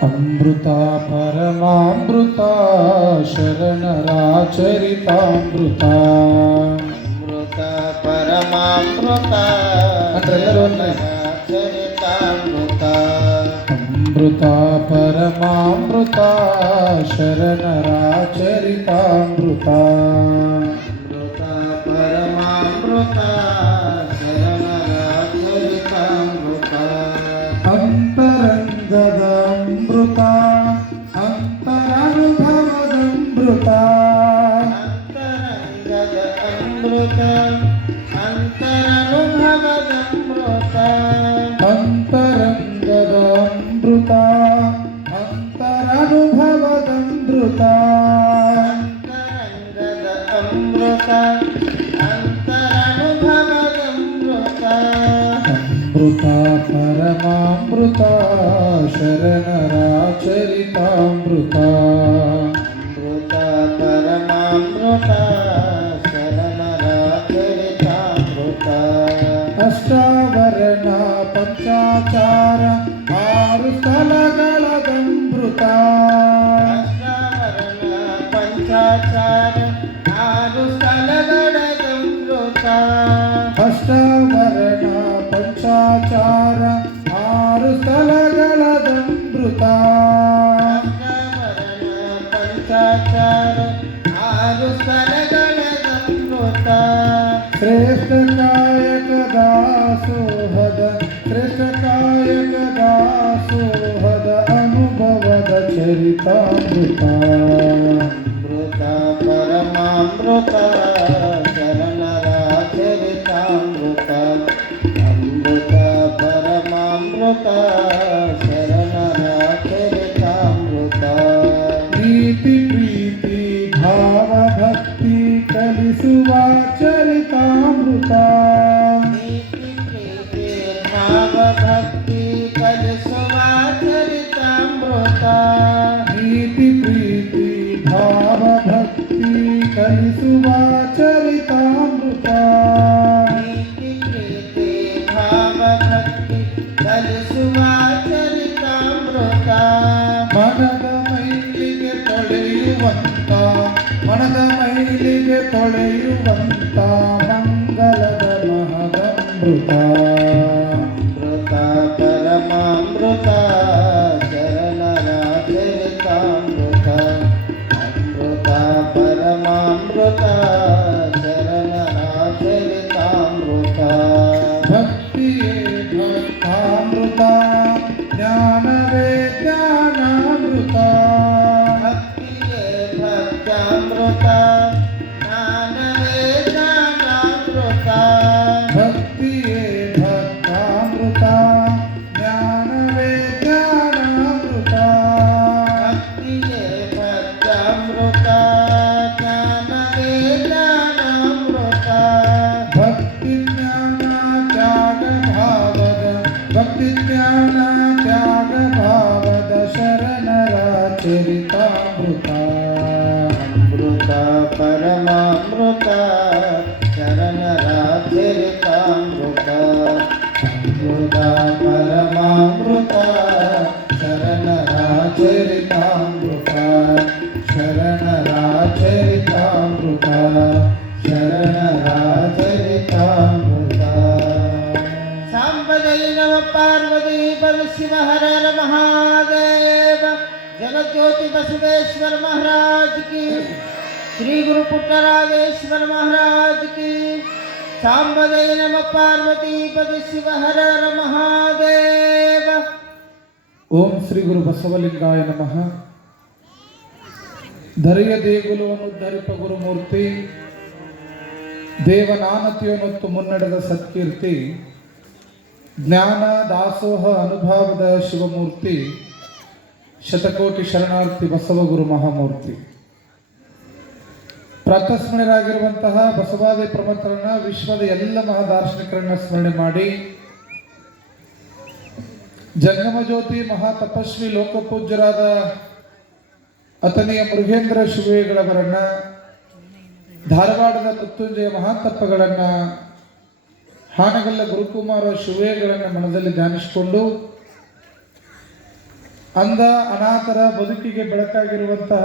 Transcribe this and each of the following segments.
ಅಮೃತ ಪರಮಾಮೃತ ಶರಣರಾಚರಿತಾಮೃತ ಅಮೃತ ಪರಮಾಮೃತ ಚರಿತಾಮೃತ ಅಮೃತ ಪರಮಾಮೃತ ಶರಣರಾಚರಿತಾಮೃತ ಅಮೃತ ಪರಮಾಮೃತ ಚರಿತಾಮೃತ ಅಂತರಂಗದ ಅಮೃತ ಅಂತರಾನುಭವದಮೃತ ಅಂತರಂಗದ ಅಮೃತ ಅಂತರನುಭವದಮೃತ ಅಂತರಂಗದ ಅಮೃತ ಅಂತರಾನುಭವದಮೃತ ಅಂತರಂಗದ ಅಮೃತ ಅಂತರನುಭವದಮೃತ ಅಮೃತ ಪರಮಾಮೃತ ಶರಣರಾಚರಿತಾಮೃತ ಅಮೃತ ಪರಮಾಮೃತ ಶರಣರಾಚರಿತಾಮೃತ ಅಷ್ಟಾವರಣ ಪಂಚಾಚಾರ ಆರು ಸ್ಥಳಗಳದಮೃತ ಅಷ್ಟಾವರಣ ಪಂಚಾಚಾರ ಆರು ಸ್ಥಳಗಳದಮೃತ ಅಷ್ಟಾವರಣ ಪಂಚಾಚಾರ ಆರು ಸ್ಥಳಗಳದಮೃತ ಅಷ್ಟಾವರಣ ಪಂಚಾಚಾರ ಆರು ಸ್ಥಳಗಳದಮೃತ ಶ್ರೇಷ್ಠ ಕಾಯಕ ದಾಸೋಹದ ಶ್ರೇಷ್ಠ ಕಾಯಕ ದಾಸೋಹದ ಅನುಭವದ ಚರಿತಾಮೃತ ಅಮೃತ ಪರಮಾಮೃತ ಶರಣರಾಚರಿತಾಮೃತ ಅಮೃತ ಪರಮಾಮೃತ ಶರಣರಾಚರಿತಾಮೃತ ಪ್ರೀತಿ ಪ್ರೀತಿ ಭಾವ ಭಕ್ತಿ ಕಲಿಸುವ ಚರಿತಾಮೃತ ಪ್ರೀತಿ ಪ್ರೀತಿ ಭಾವ ಭಕ್ತಿ ಕಲಿಸುವ ಚರಿತಾಮೃತ ಪ್ರೀತಿ ಪ್ರೀತಿ ಭಾವ ಭಕ್ತಿ ಕಲಿಸುವ ಚರಿತಾಮೃತ ಪ್ರೀತಿ ಪ್ರೀತಿ ಭಾವ ಭಕ್ತಿ ಕಲಿಸುವ ಚರಿತಾಮೃತ ಮನದ ಮೈಲಿಗೆ ತೊಳೆಯುವಂತ ಮನದ ಮೈಲಿಗೆ ತೊಳೆಯುವಂತ ಮಂಗಲದ ಮಹದಮೃತ ಅಮೃತ ಪರಮಾಮೃತ ಶರಣರಾಚರಿತಾಮೃತ ಅಮೃತ ಪರಮಾಮೃತ ಶರಣರಾಚರಿತಾಮೃತ ಭಕ್ತಿಯೇ ಭಕ್ತಾಮೃತ ಜ್ಞಾನವೇ ಜ್ಞಾನಾಮೃತ ಭಕ್ತಿಯೇ ಭಕ್ತ್ಯಾಮೃತ ಜ್ಞಾನವೇ ಜ್ಞಾನಾಮೃತ ಭಕ್ತಿಯೇ ಭಕ್ತಾಮೃತ ಜ್ಞಾನವೇ ಜ್ಞಾನಾಮೃತ ಭಕ್ತಿಯೇ ಭಕ್ತ್ಯಾಮೃತ ಜ್ಞಾನವೇ ಜ್ಞಾನಾಮೃತ ಭಕ್ತಿ ಜ್ಞಾನ ತ್ಯಾಗ ಭಾವದ ಭಕ್ತಿ ಜ್ಞಾನ ತ್ಯಾಗ ಭಾವದ ಶರಣರ ಚರಿತಾಮೃತ ಅಮೃತ ಪರಮಾಮೃತ ಶರಣರಾಚರಿತಾಮೃತ ಅಮೃತ ಪರಮಾಮೃತ ಶರಣರ ಚರಿತಾಮೃತ ಶರಣರ ಚರಿತಾಮೃತ ಶರಣರ ಚರಿತಾಮೃತ ಸಾಂಬದೈ ನಮ ಪಾರ್ವತಿ ಶಿವ ಹರ ಹರ ಮಹಾದೇವ ಜಗಜ್ಯೋತಿ ಬಸವೇಶ್ವರ ಮಹಾರಾಜ್ ಕಿ ಶ್ರೀ ಗುರು ಪುಟ್ಟರಾಜೇಶ್ವರ ಮಹಾರಾಜ್ ಕಿ ಸಾಂಬದೈ ನಮ ಪಾರ್ವತಿ ಶಿವ ಹರ ಹರ ಮಹಾದೇವ. ಓಂ ಶ್ರೀ ಗುರು ಬಸವಲಿಂಗಾಯ ನಮಃ. ಧರೆಯ ದೇಗುಲವನ್ನು ಧರಿಪ ಗುರುಮೂರ್ತಿ ದೇವನಾನತಿಯನ್ನೊತ್ತು ಮುನ್ನಡೆದ ಸತ್ಕೀರ್ತಿ ಜ್ಞಾನ ದಾಸೋಹ ಅನುಭವದ ಶಿವಮೂರ್ತಿ ಶತಕೋಟಿ ಶರಣಾರ್ಥಿ ಬಸವಗುರು ಮಹಾಮೂರ್ತಿ. ಪ್ರಾತಸ್ಮರಣರಾಗಿರುವಂತಹ ಬಸವಾದಿ ಪ್ರಮುಖರನ್ನ ವಿಶ್ವದ ಎಲ್ಲ ಮಹಾದಾರ್ಶನಿಕರನ್ನ ಸ್ಮರಣೆ ಮಾಡಿ ಜಂಗಮ ಜ್ಯೋತಿ ಮಹಾ ತಪಸ್ವಿ ಲೋಕಪೂಜ್ಯರಾದ ಅತನಿಯ ಮೃಗೇಂದ್ರ ಶಿವೇಗಳವರನ್ನ ಧಾರವಾಡದ ಮೃತ್ಯುಂಜಯ ಮಹಾತಪ್ಪಗಳನ್ನ ಹಾನಗಲ್ಲ ಗುರುಕುಮಾರ ಶಿವೇಗಳನ್ನು ಮನದಲ್ಲಿ ಧ್ಯಾನಿಸಿಕೊಂಡು ಅಂಧ ಅನಾಥರ ಬದುಕಿಗೆ ಬೆಳಕಾಗಿರುವಂತಹ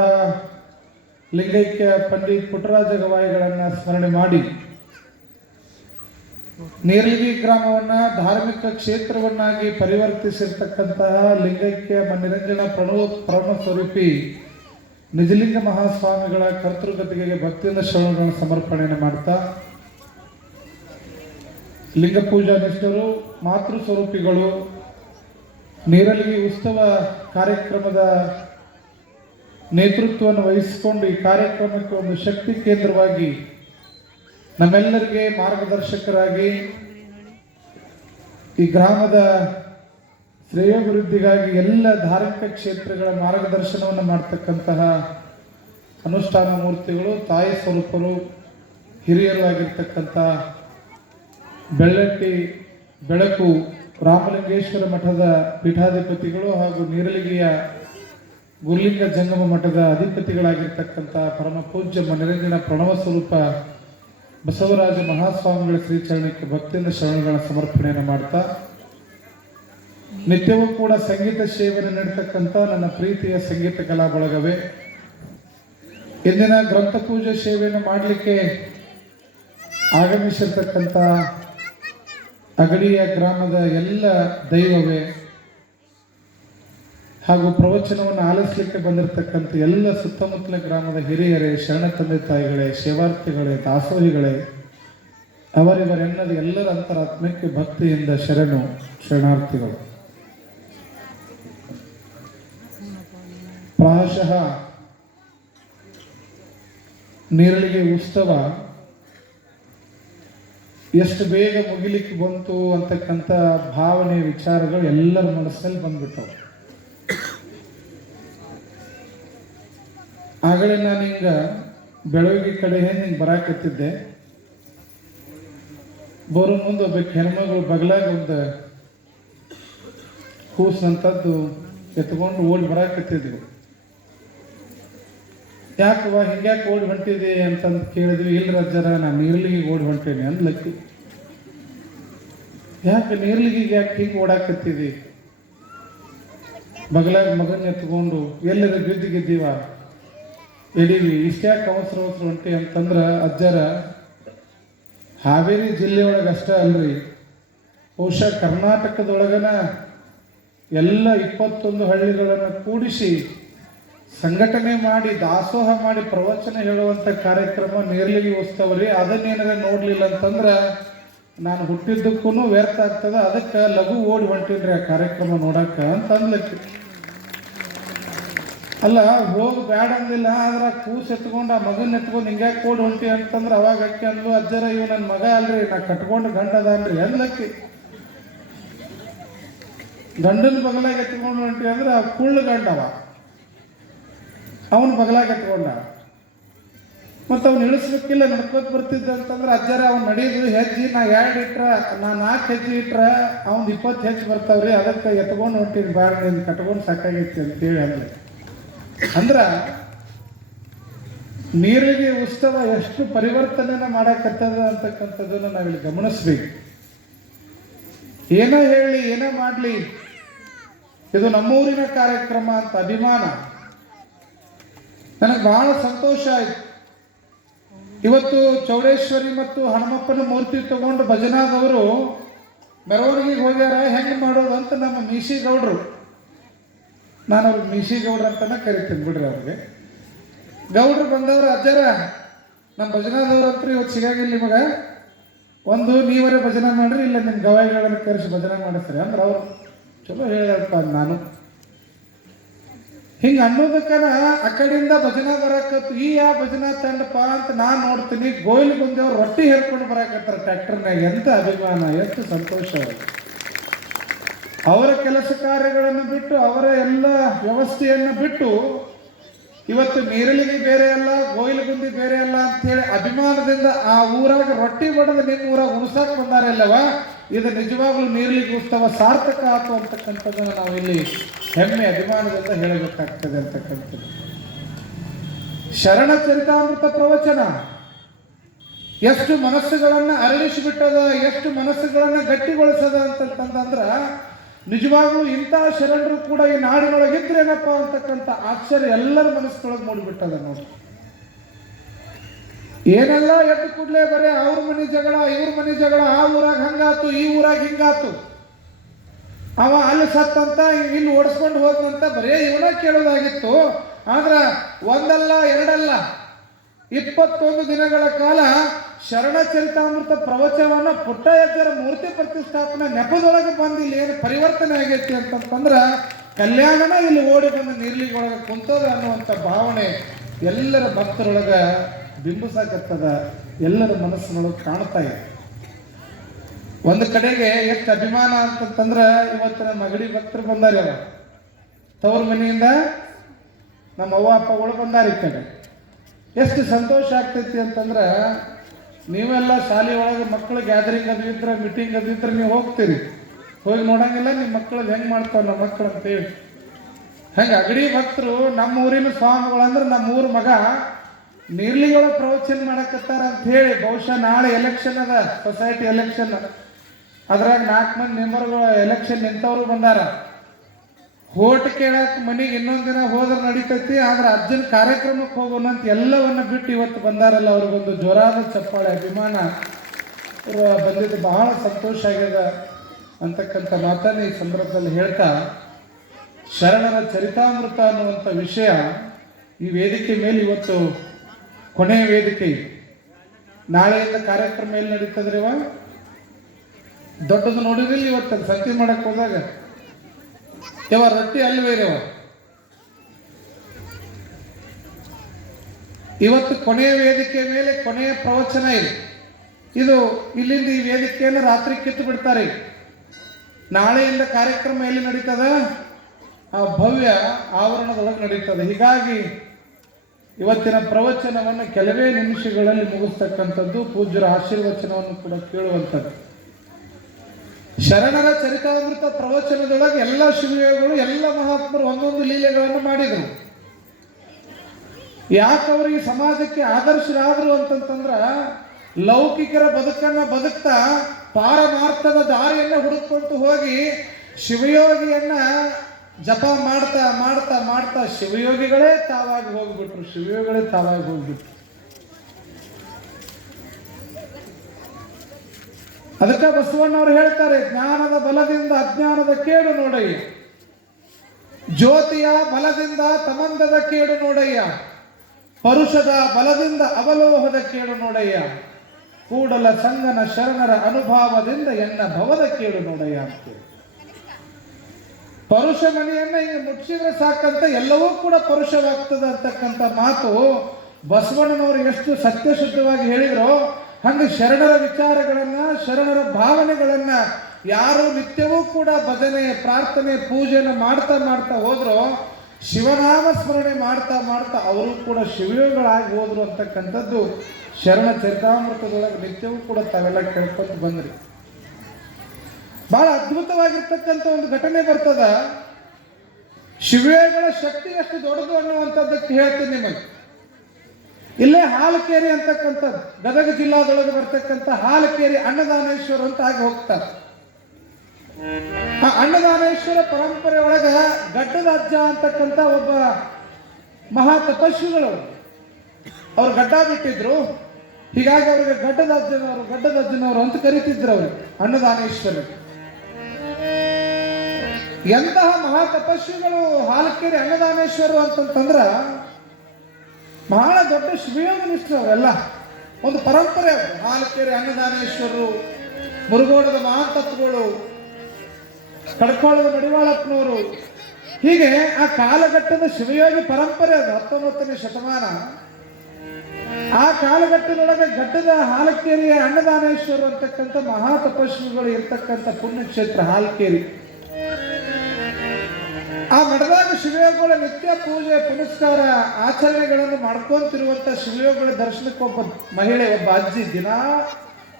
ಲಿಂಗೈಕ್ಯ ಪಂಡಿತ್ ಪುಟ್ಟರಾಜ ಗವಾಯಿಗಳನ್ನು ಸ್ಮರಣೆ ಮಾಡಿ ನೀರ್ಲಿಗಿ ಗ್ರಾಮವನ್ನ ಧಾರ್ಮಿಕ ಕ್ಷೇತ್ರವನ್ನಾಗಿ ಪರಿವರ್ತಿಸಿರ್ತಕ್ಕಂತಹ ಲಿಂಗೈಕ್ಯ ನಿರಂಜನ ಪ್ರಣವ ಸ್ವರೂಪಿ ನಿಜಲಿಂಗ ಮಹಾಸ್ವಾಮಿಗಳ ಕರ್ತೃಗತಿಗೆ ಭಕ್ತಿಯಿಂದ ಶ್ರವಣಗಳನ್ನು ಸಮರ್ಪಣೆಯನ್ನು ಮಾಡ್ತಾ ಲಿಂಗ ಪೂಜಾ ನಿಷ್ಠರು ಮಾತೃ ಸ್ವರೂಪಿಗಳು ನೀರಲಿಗಿ ಉತ್ಸವ ಕಾರ್ಯಕ್ರಮದ ನೇತೃತ್ವವನ್ನು ವಹಿಸಿಕೊಂಡು ಈ ಕಾರ್ಯಕ್ರಮಕ್ಕೆ ಒಂದು ಶಕ್ತಿ ಕೇಂದ್ರವಾಗಿ ನಮ್ಮೆಲ್ಲರಿಗೆ ಮಾರ್ಗದರ್ಶಕರಾಗಿ ಈ ಗ್ರಾಮದ ಶ್ರೇಯೋಭಿವೃದ್ಧಿಗಾಗಿ ಎಲ್ಲ ಧಾರ್ಮಿಕ ಕ್ಷೇತ್ರಗಳ ಮಾರ್ಗದರ್ಶನವನ್ನು ಮಾಡ್ತಕ್ಕಂತಹ ಅನುಷ್ಠಾನ ಮೂರ್ತಿಗಳು ತಾಯಿ ಸ್ವರೂಪರು ಹಿರಿಯರು ಆಗಿರ್ತಕ್ಕಂಥ ಬೆಳ್ಳಟ್ಟಿ ಬೆಳಕು ರಾಮಲಿಂಗೇಶ್ವರ ಮಠದ ಪೀಠಾಧಿಪತಿಗಳು ಹಾಗೂ ನೀರಲಿಗಿಯ ಗುರುಲಿಂಗ ಜಂಗಮ ಮಠದ ಅಧಿಪತಿಗಳಾಗಿರ್ತಕ್ಕಂಥ ಪರಮ ಪೂಜ್ಯ ನಿರಂಜನ ಪ್ರಣವ ಸ್ವರೂಪ ಬಸವರಾಜ ಮಹಾಸ್ವಾಮಿಗಳ ಶ್ರೀಚರಣಕ್ಕೆ ಭಕ್ತಿಯಿಂದ ಶರಣಗಳ ಸಮರ್ಪಣೆಯನ್ನು ಮಾಡ್ತಾ ನಿತ್ಯವೂ ಕೂಡ ಸಂಗೀತ ಸೇವೆಯನ್ನು ನೀಡತಕ್ಕಂಥ ನನ್ನ ಪ್ರೀತಿಯ ಸಂಗೀತ ಕಲಾ ಬಳಗವೇ ಇಂದಿನ ಗ್ರಂಥ ಪೂಜೆ ಸೇವೆಯನ್ನು ಮಾಡಲಿಕ್ಕೆ ಆಗಮಿಸಿರ್ತಕ್ಕಂಥ ಅಗಡಿಯ ಗ್ರಾಮದ ಎಲ್ಲ ದೈವವೇ ಹಾಗೂ ಪ್ರವಚನವನ್ನು ಆಲಿಸಲಿಕ್ಕೆ ಬಂದಿರತಕ್ಕಂಥ ಎಲ್ಲ ಸುತ್ತಮುತ್ತಲ ಗ್ರಾಮದ ಹಿರಿಯರೇ ಶರಣ ತಂದೆ ತಾಯಿಗಳೇ ಸೇವಾರ್ಥಿಗಳೇ ದಾಸೋಹಿಗಳೇ ಅವರಿವರೆನ್ನದ ಎಲ್ಲರ ಅಂತರಾತ್ಮಕ್ಕೆ ಭಕ್ತಿಯಿಂದ ಶರಣಾರ್ಥಿಗಳು. ಪ್ರಾಯಶಃ ನೀರಲಿಗೆ ಉತ್ಸವ ಎಷ್ಟು ಬೇಗ ಮುಗಿಲಿಕ್ಕೆ ಬಂತು ಅಂತಕ್ಕಂಥ ಭಾವನೆ ವಿಚಾರಗಳು ಎಲ್ಲರ ಮನಸ್ಸಲ್ಲಿ ಬಂದ್ಬಿಟ್ಟವು. ಆಗಲೇ ನಾನು ಹಿಂಗ ಬೆಳಗ್ಗೆ ಕಡೆ ಹಿಂಗೆ ಬರಾಕತ್ತಿದ್ದೆ. ಬರೋ ಮುಂದೆ ಒಬ್ಬ ಹೆಣ್ಮಗಳು ಬಗಲಾಗ ಒಂದು ಕೂಸಂತದ್ದು ಎತ್ಕೊಂಡು ಓಡಿ ಬರಾಕತ್ತಿದ್ವಿ. ಯಾಕವ್ವ ಹಿಂಗ್ಯಾಕೆ ಓಡಿ ಹೊಂಟಿದೆ ಅಂತಂದು ಕೇಳಿದ್ವಿ. ಇಲ್ಲ ರಜ್ಜರ ನಾನು ನೀರ್ಲಿಗೆ ಓಡಿ ಹೊಂಟೇನೆ ಅಂದ್ಲಕ್ಕಿ. ಯಾಕೆ ನೀರ್ಲಿಗೆ ಯಾಕೆ ಹಿಂಗೆ ಓಡಾಕತ್ತಿದಿ? ಬಗಲಾಗ ಮಗನ ಎತ್ಕೊಂಡು ಎಲ್ಲರ ಬಿದ್ದಿಗಿದ್ದೀವ ಎಡೀವಿ ಇಷ್ಟ್ಯಾಕೆ ಅವಸರ ಹೊಂಟಿ ಅಂತಂದ್ರೆ ಅಜ್ಜರ ಹಾವೇರಿ ಜಿಲ್ಲೆಯೊಳಗೆ ಅಷ್ಟೇ ಅಲ್ರಿ, ಬಹುಶಃ ಕರ್ನಾಟಕದೊಳಗನ ಎಲ್ಲ 21 ಹಳ್ಳಿಗಳನ್ನು ಕೂಡಿಸಿ ಸಂಘಟನೆ ಮಾಡಿ ದಾಸೋಹ ಮಾಡಿ ಪ್ರವಚನ ಹೇಳುವಂಥ ಕಾರ್ಯಕ್ರಮ ನೀರ್ಲಿಗಿ ಉತ್ಸವ ರೀ. ಅದನ್ನೇನಾರ ನೋಡ್ಲಿಲ್ಲ ಅಂತಂದ್ರೆ ನಾನು ಹುಟ್ಟಿದ್ದಕ್ಕೂ ವ್ಯರ್ಥ ಆಗ್ತದ. ಅದಕ್ಕೆ ಲಘು ಓಡಿ ಹೊಂಟಿನ್ರಿ ಆ ಕಾರ್ಯಕ್ರಮ ನೋಡಕ್ಕ ಅಂತ ಅಂದ್ಲಕ್ಕೆ. ಅಲ್ಲ ಹೋಗಿ ಬ್ಯಾಡ ಅಂದಿಲ್ಲ, ಆದ್ರೆ ಕೂಸು ಎತ್ಕೊಂಡು ಆ ಮಗನ ಎತ್ಕೊಂಡು ಹಿಂಗ್ಯಾಕೆ ಓಡಿ ಹೊಂಟಿ ಅಂತಂದ್ರೆ ಅವಾಗ ಅಕ್ಕಿ ಅಂದ್ಲು, ಅಜ್ಜರ ಇವ್ ನನ್ನ ಮಗ ಅಲ್ರಿ, ನಾ ಕಟ್ಕೊಂಡು ಗಂಡ ಅದಾನ್ರಿ ಅಂದ್ಲಕ್ಕಿ. ಗಂಡನ ಬಗಲಾಗ ಎತ್ಕೊಂಡು ಹೊಂಟಿ ಅಂದ್ರೆ ಆ ಕುಳ್ಳು ಗಂಡವ ಅವನು ಬಗಲಾಗ ಎತ್ಕೊಂಡ. ಮತ್ತು ಅವ್ನು ಇಳಿಸ್ಬೇಕಿಲ್ಲ ನಡ್ಕೋತ ಬರ್ತಿದ್ದ ಅಂತಂದ್ರೆ ಅಜ್ಜರ ಅವ್ನು ನಡೆಯೋದು ಹೆಜ್ಜೆ ನಾ 2 ಇಟ್ರ ನಾ 4 ಹೆಜ್ಜೆ ಇಟ್ರ ಅವ್ನು 20 ಹೆಜ್ಜೆ ಬರ್ತಾವ್ರಿ, ಅದಕ್ಕೆ ಎತ್ಕೊಂಡು ಹೊಂಟಿನಿ ಬ್ಯಾಡ ನಿಂದು ಕಟ್ಕೊಂಡು ಸಾಕಾಗೈತಿ ಅಂತೇಳಿ ಅಂದ್ಲಿ. ಅಂದ್ರೆ ನೀರಿಗೆ ಉತ್ಸವ ಎಷ್ಟು ಪರಿವರ್ತನೆನ ಮಾಡಕತ್ತದ ಅಂತಕ್ಕಂಥದ್ದನ್ನು ನಾವಿಲ್ಲಿ ಗಮನಿಸ್ಬೇಕು. ಏನೋ ಹೇಳಿ ಏನೋ ಮಾಡಲಿ, ಇದು ನಮ್ಮೂರಿನ ಕಾರ್ಯಕ್ರಮ ಅಂತ ಅಭಿಮಾನ. ನನಗೆ ಬಹಳ ಸಂತೋಷ ಆಯ್ತು. ಇವತ್ತು ಚೌಡೇಶ್ವರಿ ಮತ್ತು ಹನುಮಪ್ಪನ ಮೂರ್ತಿ ತಗೊಂಡು ಭಜನಾದವರು ಮೆರವಣಿಗೆಗೆ ಹೋಗ್ಯಾರ. ಹೆಂಗೆ ಮಾಡೋದು ಅಂತ ನಮ್ಮ ಮೀಸಿಗೌಡರು, ನಾನು ಅವ್ರಿಗೆ ಮೀಸಿಗೌಡ್ರು ಅಂತಲೇ ಕರಿತೀನಿ ಬಿಡ್ರಿ. ಅವ್ರಿಗೆ ಗೌಡ್ರು ಬಂದವರು, ಅಜ್ಜರ ನಮ್ಮ ಭಜನಾದವ್ರ ಹತ್ರ ಇವತ್ತು ಸಿಗಾಗಿಲ್ಲ ನಿಮಗೆ, ಒಂದು ನೀವರೇ ಭಜನೆ ಮಾಡ್ರಿ, ಇಲ್ಲ ನಿಮ್ಮ ಗವಾಯಿಗಳನ್ನು ಕರೆಸಿ ಭಜನೆ ಮಾಡಿಸ್ರಿ ಅಂದ್ರೆ ಅವ್ರು ಚಲೋ ಹೇಳಪ್ಪ. ನಾನು ಹಿಂಗೆ ಅನ್ನೋದಕ್ಕನ ಆ ಕಡೆಯಿಂದ ಭಜನಾ ಬರಾಕತ್ತು. ಈ ಯಾವ ಭಜನಾ ತಂಡಪ್ಪ ಅಂತ ನಾನು ನೋಡ್ತೀನಿ. ಗೋಯ್ಲು ಬಂದೇವ್ರು ರೊಟ್ಟಿ ಹೇರ್ಕೊಂಡು ಬರಾಕತ್ತಾರ ಟ್ರ್ಯಾಕ್ಟರ್ನಾಗ. ಎಂತ ಅಭಿಮಾನ, ಎಷ್ಟು ಸಂತೋಷ. ಅವರ ಕೆಲಸ ಕಾರ್ಯಗಳನ್ನು ಬಿಟ್ಟು, ಅವರ ಎಲ್ಲ ವ್ಯವಸ್ಥೆಯನ್ನು ಬಿಟ್ಟು ಇವತ್ತು ನೀರಲಿಗೆ ಬೇರೆ ಅಲ್ಲ, ಗೋಯಿಲಗುಂದಿ ಬೇರೆ ಅಲ್ಲ ಅಂತೇಳಿ ಅಭಿಮಾನದಿಂದ ಆ ಊರಾಗ ರೊಟ್ಟಿ ಬಡದು ನಿಮ್ಮ ಊರಾಗ ಉಣಸಾಕ್ ಬಂದಾರಲ್ಲವ, ಇದು ನಿಜವಾಗ್ಲೂ ನೀರಲಿಗೆ ಉತ್ಸವ ಸಾರ್ಥಕ ಆಯ್ತು ಅಂತಕ್ಕಂಥದ್ದನ್ನು ನಾವು ಇಲ್ಲಿ ಹೆಮ್ಮೆ ಅಭಿಮಾನದಿಂದ ಹೇಳಬೇಕಾಗ್ತದೆ ಅಂತಕ್ಕಂಥದ್ದು. ಶರಣ ಚರಿತಾಮೃತ ಪ್ರವಚನ ಎಷ್ಟು ಮನಸ್ಸುಗಳನ್ನು ಅರಳಿಸಿಬಿಟ್ಟದ, ಎಷ್ಟು ಮನಸ್ಸುಗಳನ್ನು ಗಟ್ಟಿಗೊಳಿಸದ ಅಂತಂತಂದ್ರೆ ನಿಜವಾಗ್ಲೂ ಇಂಥ ಶರಣರು ಕೂಡ ಈ ನಾಡಿನೊಳಗಿದ್ರೇನಪ್ಪ ಅಂತಕ್ಕಂಥ ಆಶ್ಚರ್ಯ ಎಲ್ಲರ ಮನಸ್ಸೊಳಗೆ ಮೂಡಿಬಿಟ್ಟದ ನೋಡಿ. ಏನೆಲ್ಲ ಎದ್ದು ಕೂಡಲೇ ಬರೀ ಅವ್ರ ಮನೆ ಜಗಳ ಇವ್ರ ಮನೆ ಜಗಳ, ಆ ಊರಾಗ ಹಂಗಾತು ಈ ಊರಾಗ ಹಿಂಗಾತು, ಅವ ಅಲ್ಲಿ ಸತ್ತಂತ ಇಲ್ಲಿ ಓಡಿಸ್ಕೊಂಡು ಹೋದ್ನಂತ ಬರೀ ಇವನ ಕೇಳೋದಾಗಿತ್ತು. ಆದ್ರೆ ಒಂದಲ್ಲ ಎರಡಲ್ಲ 21 ದಿನಗಳ ಕಾಲ ಶರಣ ಚರಿತಾಮೃತ ಪ್ರವಚನವನ್ನ ಪುಟ್ಟಯ್ಯಜ್ಜರ ಮೂರ್ತಿ ಪ್ರತಿಷ್ಠಾಪನೆ ನೆಪದೊಳಗೆ ಬಂದು ಇಲ್ಲಿ ಏನು ಪರಿವರ್ತನೆ ಆಗೈತಿ ಅಂತಂದ್ರೆ ಕಲ್ಯಾಣನ ಇಲ್ಲಿ ಓಡಿ ಬಂದು ನೀರ್ಲಿಗೊಳಗೆ ಕುಂತದ ಅನ್ನುವಂಥ ಭಾವನೆ ಎಲ್ಲರ ಭಕ್ತರೊಳಗೆ ಬಿಂಬಿಸಾಕತ್ತದ, ಎಲ್ಲರ ಮನಸ್ಸಿನೊಳಗೆ ಕಾಣ್ತಾ ಇದೆ. ಒಂದು ಕಡೆಗೆ ಎಷ್ಟು ಅಭಿಮಾನ ಅಂತಂತಂದ್ರೆ ಇವತ್ತು ನಮ್ಮ ಮಗಡಿ ಭಕ್ತರು ಬಂದಾರ, ಅವ ತವ್ರ ಮನೆಯಿಂದ ನಮ್ಮ ಅವ್ವ ಅಪ್ಪಗಳು ಬಂದಾರ. ಈ ಕಡೆ ಎಷ್ಟು ಸಂತೋಷ ಆಗ್ತೈತಿ ಅಂತಂದ್ರೆ, ನೀವೆಲ್ಲ ಶಾಲೆ ಒಳಗೆ ಮಕ್ಕಳು ಗ್ಯಾದರಿಂಗ್ ಅದು ಇದ್ರೆ ಮೀಟಿಂಗ್ ಅದು ಇದ್ರೆ ನೀವು ಹೋಗ್ತೀರಿ, ಹೋಗಿ ನೋಡಂಗಿಲ್ಲ ನಿಮ್ಮ ಮಕ್ಕಳು ಹೆಂಗೆ ಮಾಡ್ತಾವ ನಮ್ಮ ಮಕ್ಕಳು ಅಂತೇಳಿ. ಹಂಗೆ ಅಗಡಿ ಭಕ್ತರು ನಮ್ಮ ಊರಿನ ಸ್ವಾಮಿಗಳಂದ್ರೆ ನಮ್ಮ ಊರ ಮಗ ನೀರ್ಲಿಗಳ ಪ್ರವಚನ ಮಾಡಕತ್ತಾರ ಅಂತ ಹೇಳಿ ಬಹುಶಃ ನಾಳೆ ಎಲೆಕ್ಷನ್ ಅದ, ಸೊಸೈಟಿ ಎಲೆಕ್ಷನ್, ಅದ್ರಾಗ 4 ಮಂದಿ ಮೆಂಬರ್ಗಳು ಎಲೆಕ್ಷನ್ ನಿಂತವ್ರು ಬಂದಾರ. ಓಟ್ ಕೇಳಕ್ ಮನೆಗೆ ಇನ್ನೊಂದು ದಿನ ಹೋದ್ರೆ ನಡೀತೈತಿ, ಆದ್ರೆ ಅಜ್ಜನ ಕಾರ್ಯಕ್ರಮಕ್ಕೆ ಹೋಗೋಣ ಅಂತ ಎಲ್ಲವನ್ನ ಬಿಟ್ಟು ಇವತ್ತು ಬಂದಾರಲ್ಲ, ಅವ್ರಿಗೊಂದು ಜೋರಾದ ಚಪ್ಪಾಳೆ ಅಭಿಮಾನ ಬಂದಿದ್ದು ಬಹಳ ಸಂತೋಷ ಆಗ್ಯದ ಅಂತಕ್ಕಂಥ ಮಾತನ್ನ ಈ ಸಂದರ್ಭದಲ್ಲಿ ಹೇಳ್ತಾ, ಶರಣರ ಚರಿತಾಮೃತ ಅನ್ನುವಂಥ ವಿಷಯ ಈ ವೇದಿಕೆ ಮೇಲೆ ಇವತ್ತು ಕೊನೆಯ ವೇದಿಕೆ. ನಾಳೆಯಿಂದ ಕಾರ್ಯಕ್ರಮ ಎಲ್ಲಿ ನಡೀತದ್ರಿ? ಇವ ದೊಡ್ಡದು ನೋಡಿದಿಲ್ಲ, ಇವತ್ತು ಸಂತಿ ಮಾಡಕ್ ಹೋದಾಗ ಯಾವ ರೊಟ್ಟಿ ಅಲ್ವೇ ಇರವ. ಇವತ್ತು ಕೊನೆಯ ವೇದಿಕೆ ಮೇಲೆ ಕೊನೆಯ ಪ್ರವಚನ ಇದೆ. ಇದು ಇಲ್ಲಿಂದ ಈ ವೇದಿಕೆಯನ್ನು ರಾತ್ರಿ ಕಿತ್ತು ಬಿಡ್ತಾರೆ. ನಾಳೆಯಿಂದ ಕಾರ್ಯಕ್ರಮ ಎಲ್ಲಿ ನಡೀತದ? ಆ ಭವ್ಯ ಆವರಣದೊಳಗೆ ನಡೀತದೆ. ಹೀಗಾಗಿ ಇವತ್ತಿನ ಪ್ರವಚನವನ್ನು ಕೆಲವೇ ನಿಮಿಷಗಳಲ್ಲಿ ಮುಗಿಸ್ತಕ್ಕಂಥದ್ದು, ಪೂಜ್ಯರ ಆಶೀರ್ವಚನವನ್ನು ಕೂಡ ಕೇಳುವಂಥದ್ದು. ಶರಣರ ಚರಿತಾಮೃತ ಪ್ರವಚನದೊಳಗೆ ಎಲ್ಲ ಶಿವಯೋಗಿಗಳು ಎಲ್ಲ ಮಹಾತ್ಮರು ಒಂದೊಂದು ಲೀಲೆಗಳನ್ನು ಮಾಡಿದರು. ಯಾಕೆ ಅವರಿಗೆ ಸಮಾಜಕ್ಕೆ ಆದರ್ಶರಾದರು ಅಂತಂತಂದ್ರ, ಲೌಕಿಕರ ಬದುಕನ್ನ ಬದುಕ್ತಾ ಪಾರಮಾರ್ಥದ ದಾರಿಯನ್ನ ಹುಡುಕೊಂಡು ಹೋಗಿ ಶಿವಯೋಗಿಯನ್ನ ಜಪ ಮಾಡ್ತಾ ಮಾಡ್ತಾ ಮಾಡ್ತಾ ಶಿವಯೋಗಿಗಳೇ ತಾವಾಗಿ ಹೋಗ್ಬಿಟ್ರು. ಅದಕ್ಕೆ ಬಸವಣ್ಣವ್ರು ಹೇಳ್ತಾರೆ, ಜ್ಞಾನದ ಬಲದಿಂದ ಅಜ್ಞಾನದ ಕೇಡು ನೋಡಯ್ಯ, ಜ್ಯೋತಿಯ ಬಲದಿಂದ ತಮಂದದ ಕೇಡು ನೋಡಯ್ಯ, ಪರುಷದ ಬಲದಿಂದ ಅವಲೋಹದ ಕೇಡು ನೋಡಯ್ಯ, ಕೂಡಲ ಸಂಗನ ಶರಣರ ಅನುಭಾವದಿಂದ ಎನ್ನ ಭವದ ಕೇಡು ನೋಡಯ್ಯ ಅಂತೇಳಿ. ಪರುಷ ಮನೆಯನ್ನ ಹಿಂಗೆ ಮುಚ್ಚಿದ್ರೆ ಸಾಕಂತ ಎಲ್ಲವೂ ಕೂಡ ಪರುಷವಾಗ್ತದೆ ಅಂತಕ್ಕಂಥ ಮಾತು ಬಸವಣ್ಣನವರು ಎಷ್ಟು ಸತ್ಯಶುದ್ಧವಾಗಿ ಹೇಳಿದ್ರು. ಹಂಗೆ ಶರಣರ ವಿಚಾರಗಳನ್ನ, ಶರಣರ ಭಾವನೆಗಳನ್ನ ಯಾರು ನಿತ್ಯವೂ ಕೂಡ ಭಜನೆ, ಪ್ರಾರ್ಥನೆ, ಪೂಜೆನ ಮಾಡ್ತಾ ಮಾಡ್ತಾ ಹೋದ್ರು, ಶಿವನಾಮ ಸ್ಮರಣೆ ಮಾಡ್ತಾ ಮಾಡ್ತಾ ಅವರು ಕೂಡ ಶಿವಯೋಗಿಗಳಾಗಿ ಹೋದ್ರು ಅಂತಕ್ಕಂಥದ್ದು ಶರಣ ಚರಿತಾಮೃತದೊಳಗೆ ನಿತ್ಯವೂ ಕೂಡ ತಾವೆಲ್ಲ ಕೇಳ್ಕೊಂಡು ಬಂದ್ರಿ. ಬಹಳ ಅದ್ಭುತವಾಗಿರ್ತಕ್ಕಂಥ ಒಂದು ಘಟನೆ ಬರ್ತದ. ಶಿವಯೋಗಿಗಳ ಶಕ್ತಿ ಎಷ್ಟು ದೊಡ್ಡದು ಅನ್ನುವಂಥದ್ದಕ್ಕೆ ಹೇಳ್ತೀನಿ ನಿಮಗೆ. ಇಲ್ಲೇ ಹಾಲಕೇರಿ ಅಂತಕ್ಕಂಥದ್ದು ಗದಗ ಜಿಲ್ಲಾದೊಳಗೆ ಬರ್ತಕ್ಕಂಥ ಹಾಲಕೇರಿ ಅನ್ನದಾನೇಶ್ವರ ಅಂತ ಆಗಿ ಹೋಗ್ತಾರೆ. ಆ ಅನ್ನದಾನೇಶ್ವರ ಪರಂಪರೆ ಒಳಗ ಗಡ್ಡದ ಅಜ್ಜ ಅಂತಕ್ಕಂಥ ಒಬ್ಬ ಮಹಾ ತಪಸ್ವಿಗಳು ಅವ್ರು ಗಡ್ಡ ಬಿಟ್ಟಿದ್ರು. ಹೀಗಾಗಿ ಅವ್ರಿಗೆ ಗಡ್ಡದ ಅಜ್ಜನವರು ಅಂತ ಕರೀತಿದ್ರು. ಅವರು ಅನ್ನದಾನೇಶ್ವರ ಎಂತಹ ಮಹಾ ತಪಸ್ವಿಗಳು ಹಾಲಕೇರಿ ಅನ್ನದಾನೇಶ್ವರ ಅಂತಂತಂದ್ರ ಬಹಳ ದೊಡ್ಡ ಶಿವಯೋಗ ನಿಷ್ಠರು ಅವರೆಲ್ಲ. ಒಂದು ಪರಂಪರೆ ಅದು. ಹಾಲಕೇರಿ ಅನ್ನದಾನೇಶ್ವರರು, ಮುರುಗೋಡದ ಮಹಾತತ್ವಗಳು, ಕಡ್ಕೋಳದ ಮಡಿವಾಳಪ್ಪನವರು, ಹೀಗೆ ಆ ಕಾಲಘಟ್ಟದ ಶಿವಯೋಗಿ ಪರಂಪರೆ ಅದು. 19ನೇ ಶತಮಾನ. ಆ ಕಾಲಘಟ್ಟದೊಳಗೆ ಗಡ್ಡದ ಹಾಲಕೇರಿಯ ಅನ್ನದಾನೇಶ್ವರ ಅಂತಕ್ಕಂಥ ಮಹಾ ತಪಸ್ವಿಗಳು ಇರ್ತಕ್ಕಂಥ ಪುಣ್ಯಕ್ಷೇತ್ರ ಹಾಲಕೇರಿ. ಆ ನಡೆದಾಗ ಶಿವಯೋಗಿಗಳ ನಿತ್ಯ ಪೂಜೆ ಪುನಸ್ಕಾರ ಆಚರಣೆಗಳನ್ನು ಮಾಡ್ಕೊಂತಿರುವಂತ ಶಿವಯೋಗಿಗಳ ದರ್ಶನಕ್ಕೆ ಒಬ್ಬ ಮಹಿಳೆ, ಒಬ್ಬ ಅಜ್ಜಿ ದಿನಾ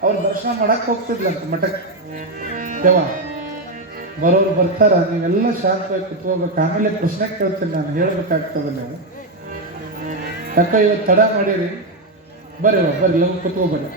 ಅವ್ರ ದರ್ಶನ ಮಾಡಕ್ ಹೋಗ್ತಿದ್ಲಂತ ಮಠಕ್ಕೆ. ದೇವ ಬರೋರು ಬರ್ತಾರ, ನೀವೆಲ್ಲ ಶಾಂತವಾಗಿ ಕುತ್ಕೋಬೇಕು, ಆಮೇಲೆ ಪ್ರಶ್ನೆ ಕೇಳ್ತೀನಿ ನಾನು, ಹೇಳ್ಬೇಕಾಗ್ತದ ನೀವು. ಯಾಕೋ ಇವತ್ತು ತಡ ಮಾಡಿರಿ, ಬರ್ರಿ ಲಘು ಕುತ್ಕೋಬೇಡಿ.